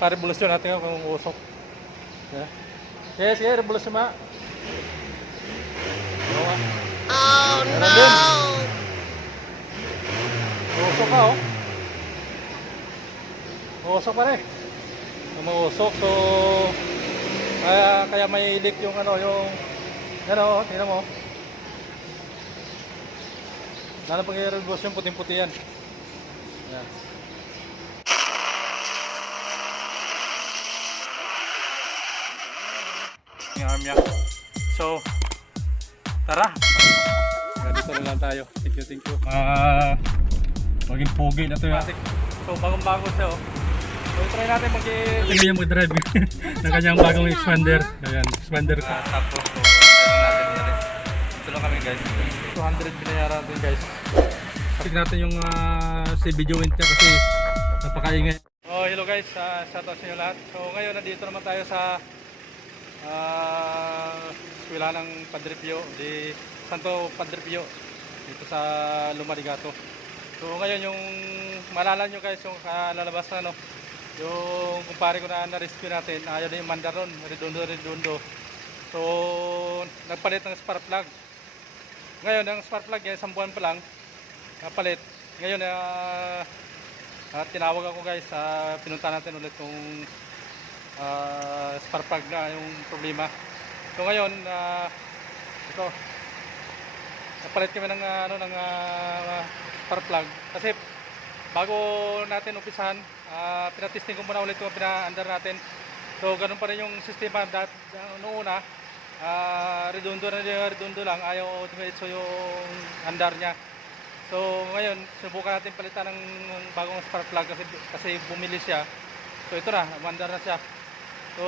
Pa-revolusyon natin kung usok. Yeah. Sige, sige, revolusyon ma. Oo nga. Oh Meron din. Usok ka, oh. Usok pa rin. Umuusok, so... Kaya, kaya may leak yung ano, yung... Yan, oh, tingnan mo. Lalo pag i-revolusyon, puting-puti yan. Yan. Arm niya. So, tara. Ganito na lang tayo. Thank you, thank you. Ah, maging pogi na to yung So, bagong-bago siya, oh. So, try natin mag Tingnan niya mag-drive ng kanyang bagong expander. Ayan, expander ko. tapos, so, try natin yan. Ito lang kami, guys. 200 binayaran natin, guys. Tignan natin yung uh, si video wind niya kasi napakaingay. Oh, hello guys. Uh, shout out sa inyo lahat. So, ngayon, nandito naman tayo sa ah eskwela ng Padre Pio di Santo Padre Pio dito sa Lumarigato. So ngayon yung malala nyo guys yung kalalabas na no? Yung kumpare ko na na-rescue natin ayaw na yung mandaron redondo redondo. So nagpalit ng spark plug. Ngayon ang spark plug niya isang buwan pa lang napalit. Ngayon ah ah, tinawag ako guys sa pinunta natin ulit kung uh, spark plug na yung problema. So ngayon, ah, ito, napalit kami ng ah, ano ng ah, spark plug kasi bago natin umpisahan, uh, pinatesting ko muna ulit yung pina-under natin. So ganun pa rin yung sistema dat uh, noong una, ah, redondo na redondo lang, ayaw dumiretso yung andar niya. So ngayon, subukan natin palitan ng bagong spark plug kasi, kasi bumili siya. So ito na, mandar na siya. So,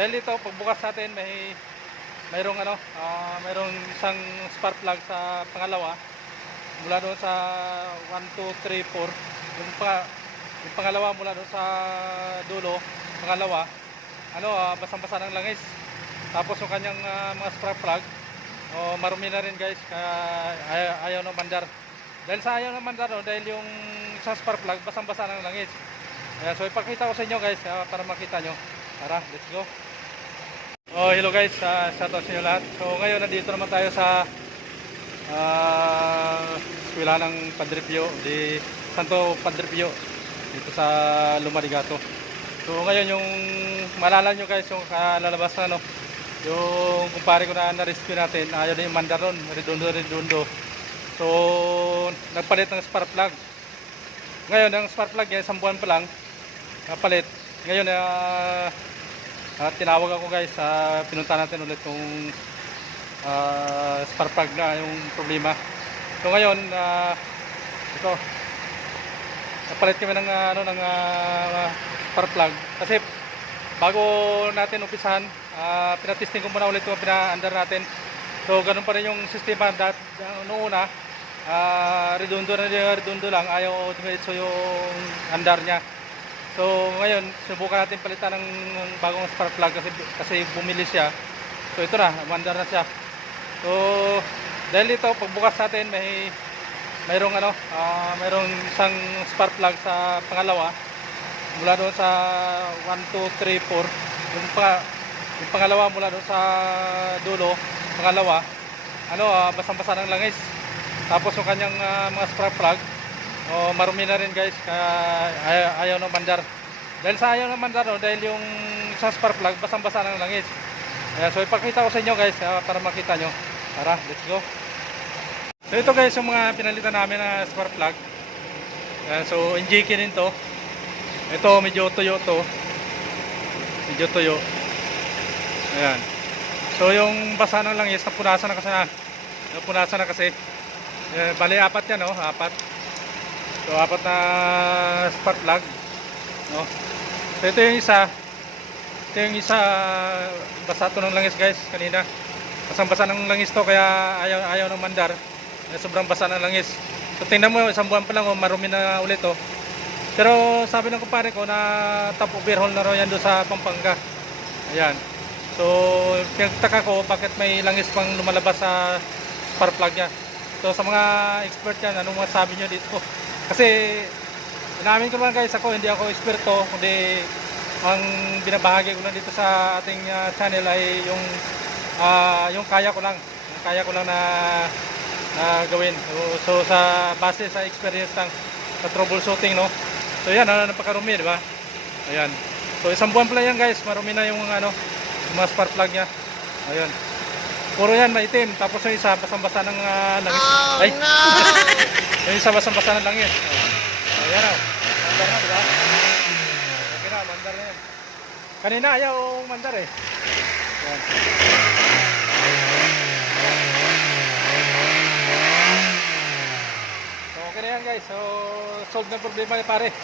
dahil dito, pagbukas natin, may mayroong ano, ah, mayroong isang spark plug sa pangalawa. Mula doon sa 1, 2, 3, 4. Yung, pa, yung pangalawa mula doon sa dulo, pangalawa, ano, ah, basang-basa ng langis. Tapos yung kanyang ah, mga spark plug, oh, marumi na rin guys, kaya ayaw, ayaw ng mandar. Dahil sa ayaw ng mandar, no, dahil yung isang spark plug, basang-basa ng langis. Ayan, so ipakita ko sa inyo guys ah, para makita nyo. Tara, let's go. Oh, hello guys. Uh, shout out sa inyo lahat. So ngayon nandito naman tayo sa uh, eskwela ng Padre Pio di Santo Padre Pio dito sa Lumarigato. So ngayon yung malala nyo guys yung kalalabas na no yung kumpare ko na na-rescue natin ayaw na yung mandaron redondo redondo so nagpalit ng spark plug ngayon ang spark plug niya isang buwan pa lang napalit. Ngayon, ah ah, tinawag ako guys, sa pinunta natin ulit kung ah, spark plug na yung problema. So ngayon, ah, ito, napalit kami ng ano ng ah, spark plug kasi bago natin umpisahan, ah, pinatesting ko muna ulit yung pina-under natin. So ganun pa rin yung sistema dat noong una, ah, redondo na redondo lang, ayaw dumiretso yung andar niya. So ngayon, subukan natin palitan ng bagong spark plug kasi, kasi bumili siya. So ito na, mandar na siya. So dahil dito, pagbukas natin, may mayroong ano, ah, mayroong isang spark plug sa pangalawa. Mula doon sa 1, 2, 3, 4. Yung, pa, yung pangalawa mula doon sa dulo, pangalawa, ano, ah, basang-basa ng langis. Tapos yung kanyang ah, mga spark plug, Oh, marumi na rin guys, kaya ayaw, ayaw ng mandar. Dahil sa ayaw ng mandar, no, dahil yung isang spark plug, basang-basa ng langis. Ayan, so ipakita ko sa inyo guys, ah, para makita nyo. Tara, let's go. So ito guys, yung mga pinalitan namin na spark plug. Ayan, so NGK din to. Ito, medyo tuyo to. Medyo tuyo. Ayan. So yung basa ng langis, napunasan na kasi na. Napunasan na kasi. Eh, bali apat yan, no? Apat. So apat na spark plug. No? So ito yung isa. Ito yung isa basa to ng langis guys kanina. Basang basa ng langis to kaya ayaw, ayaw ng mandar. Sobrang basa ng langis. So tingnan mo isang buwan pa lang oh, marumi na ulit to. Pero sabi ng kumpare ko na top overhaul na raw yan doon sa Pampanga. Ayan. So pinagtaka ko bakit may langis pang lumalabas sa spark plug niya. So sa mga expert yan, anong masabi nyo dito? Kasi inamin ko naman guys, ako hindi ako eksperto, kundi ang binabahagi ko lang dito sa ating ah, channel ay yung ah, yung kaya ko lang, yung kaya ko lang na na gawin. So, so sa base sa experience ng sa troubleshooting no. So yan, ano napakarumi, di ba? Ayan. So isang buwan pa lang yan guys, marumi na yung ano, mga spark plug niya. Ayan. Puro yan maitim, tapos yung isa basang-basa ng ah, langis. Ay. yung isa basang-basa ng langis. Oh. Ayan na. Mandar na, di ba? Okay na, mandar na yan. Kanina ayaw mandar eh. Ayan. So, okay na yan guys. So, solve na problema ni pare.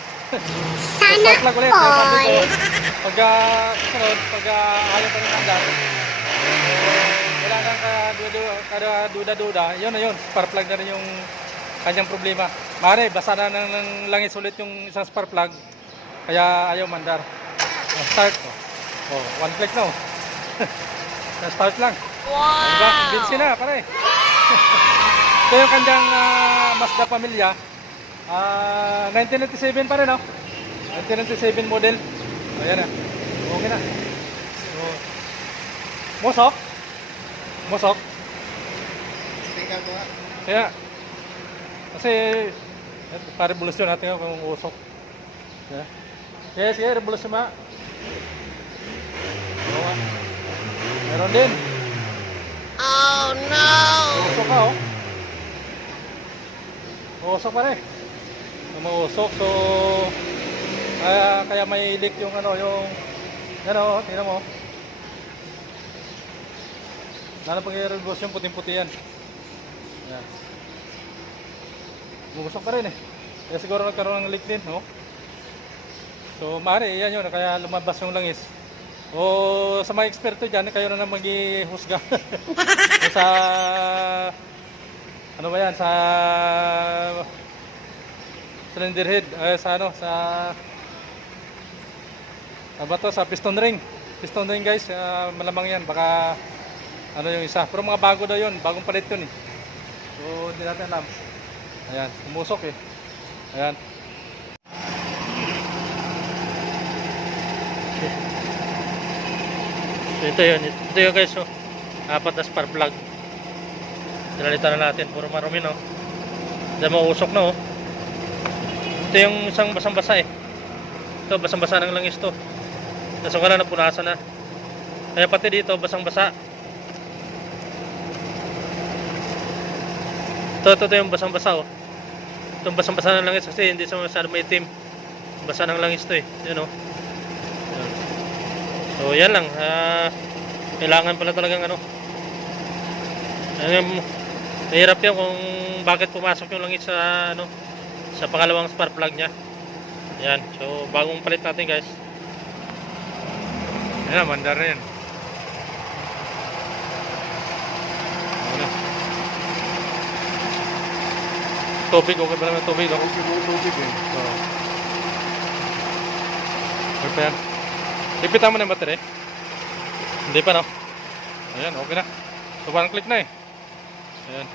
Sana sabi ko, all. pag uh, pag uh, ayaw pa rin andar, so, wala nang kaduda-duda, yun na yun, spark plug na rin yung kanyang problema. Mare, basa na ng, ng langis ulit yung isang spark plug, kaya ayaw mandar. Oh, start. Oh, oh one click na oh. start lang. Wow! Diba? Binsi na, pare. Ito yung kanyang ah, Mazda Pamilya. Ah, 1997 pa rin, no? 1997 model. Ayan na. Okay na. So, musok. Musok. Tingnan ko nga. Kaya, kasi, eh, para revolusyon natin kung usok. Kaya, kaya sige, revolusyon ma. Oo. Meron din. Oh no! Usok ka, oh. Usok pa rin. Umusok, so... Kaya, kaya may leak yung ano, yung... Yan o, tingnan mo. Lalo pag i-reverse yung puting-puti yan. Yan. Umusok pa rin eh. Kaya siguro nagkaroon ng leak din, no? So, maaari, yan yun. Kaya lumabas yung langis. O sa mga eksperto dyan, kayo na lang mag-ihusga. sa... Ano ba yan? Sa... Cylinder head. Eh, sa ano? Sa... Ano ba? Sa piston ring. Piston ring guys. ah, malamang yan. Baka... Ano yung isa. Pero mga bago daw yun. Bagong palit yun eh. So, hindi natin alam. Ayan. Umusok eh. Ayan. So ito yun, ito yun guys, oh. apat na spark plug. Tinalitan na natin, puro marumi no. Dahil mausok na oh. Ito yung isang basang-basa eh. Ito, basang-basa ng langis to. Tapos wala na punasan na. Kaya pati dito, basang-basa. Ito, ito, ito yung basang-basa oh. Itong basang-basa ng langis kasi hindi sa masyado may itim. Basa ng langis to eh. Yan oh. So yan lang. ah, kailangan pala talagang ano. Um, mahirap yan kung bakit pumasok yung langis sa ano sa pangalawang spark plug niya. Yan. So bagong palit natin guys. Yan, mandar na yan. Tubig, okay ba naman tubig? Ako? Kasi mo tubig eh. Oo. Okay pa yan. Ipitan mo na yung battery. Hindi pa, no? Ayan, okay na. So, one click na eh. Ayan.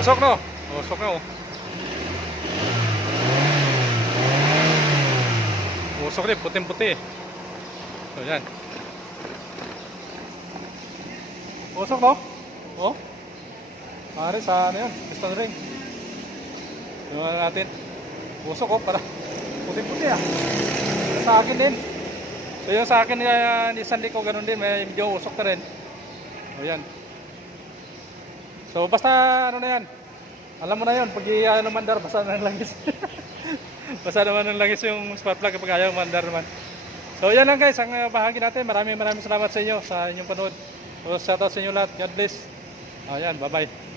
Usok no? Usok na oh. Usok rin, puting-puti. So, yan. Usok, no? Oh. Pare, sa ano yan? Piston ring. Tingnan natin. Usok, oh. Para puting-puti, ah. Sa akin din. So, yung sa akin, uh, ni Sandy ko, ganun din. May medyo usok na rin. O, yan. So, basta, ano na yan. Alam mo na yun, pag i- ano mandar, basta na ng langis. basta naman ng langis yung spark plug kapag ayaw mandar naman. So yan lang guys, ang uh, bahagi natin. Maraming maraming salamat sa inyo sa inyong panood. So shout out sa inyo lahat. God bless. Ayan, bye bye.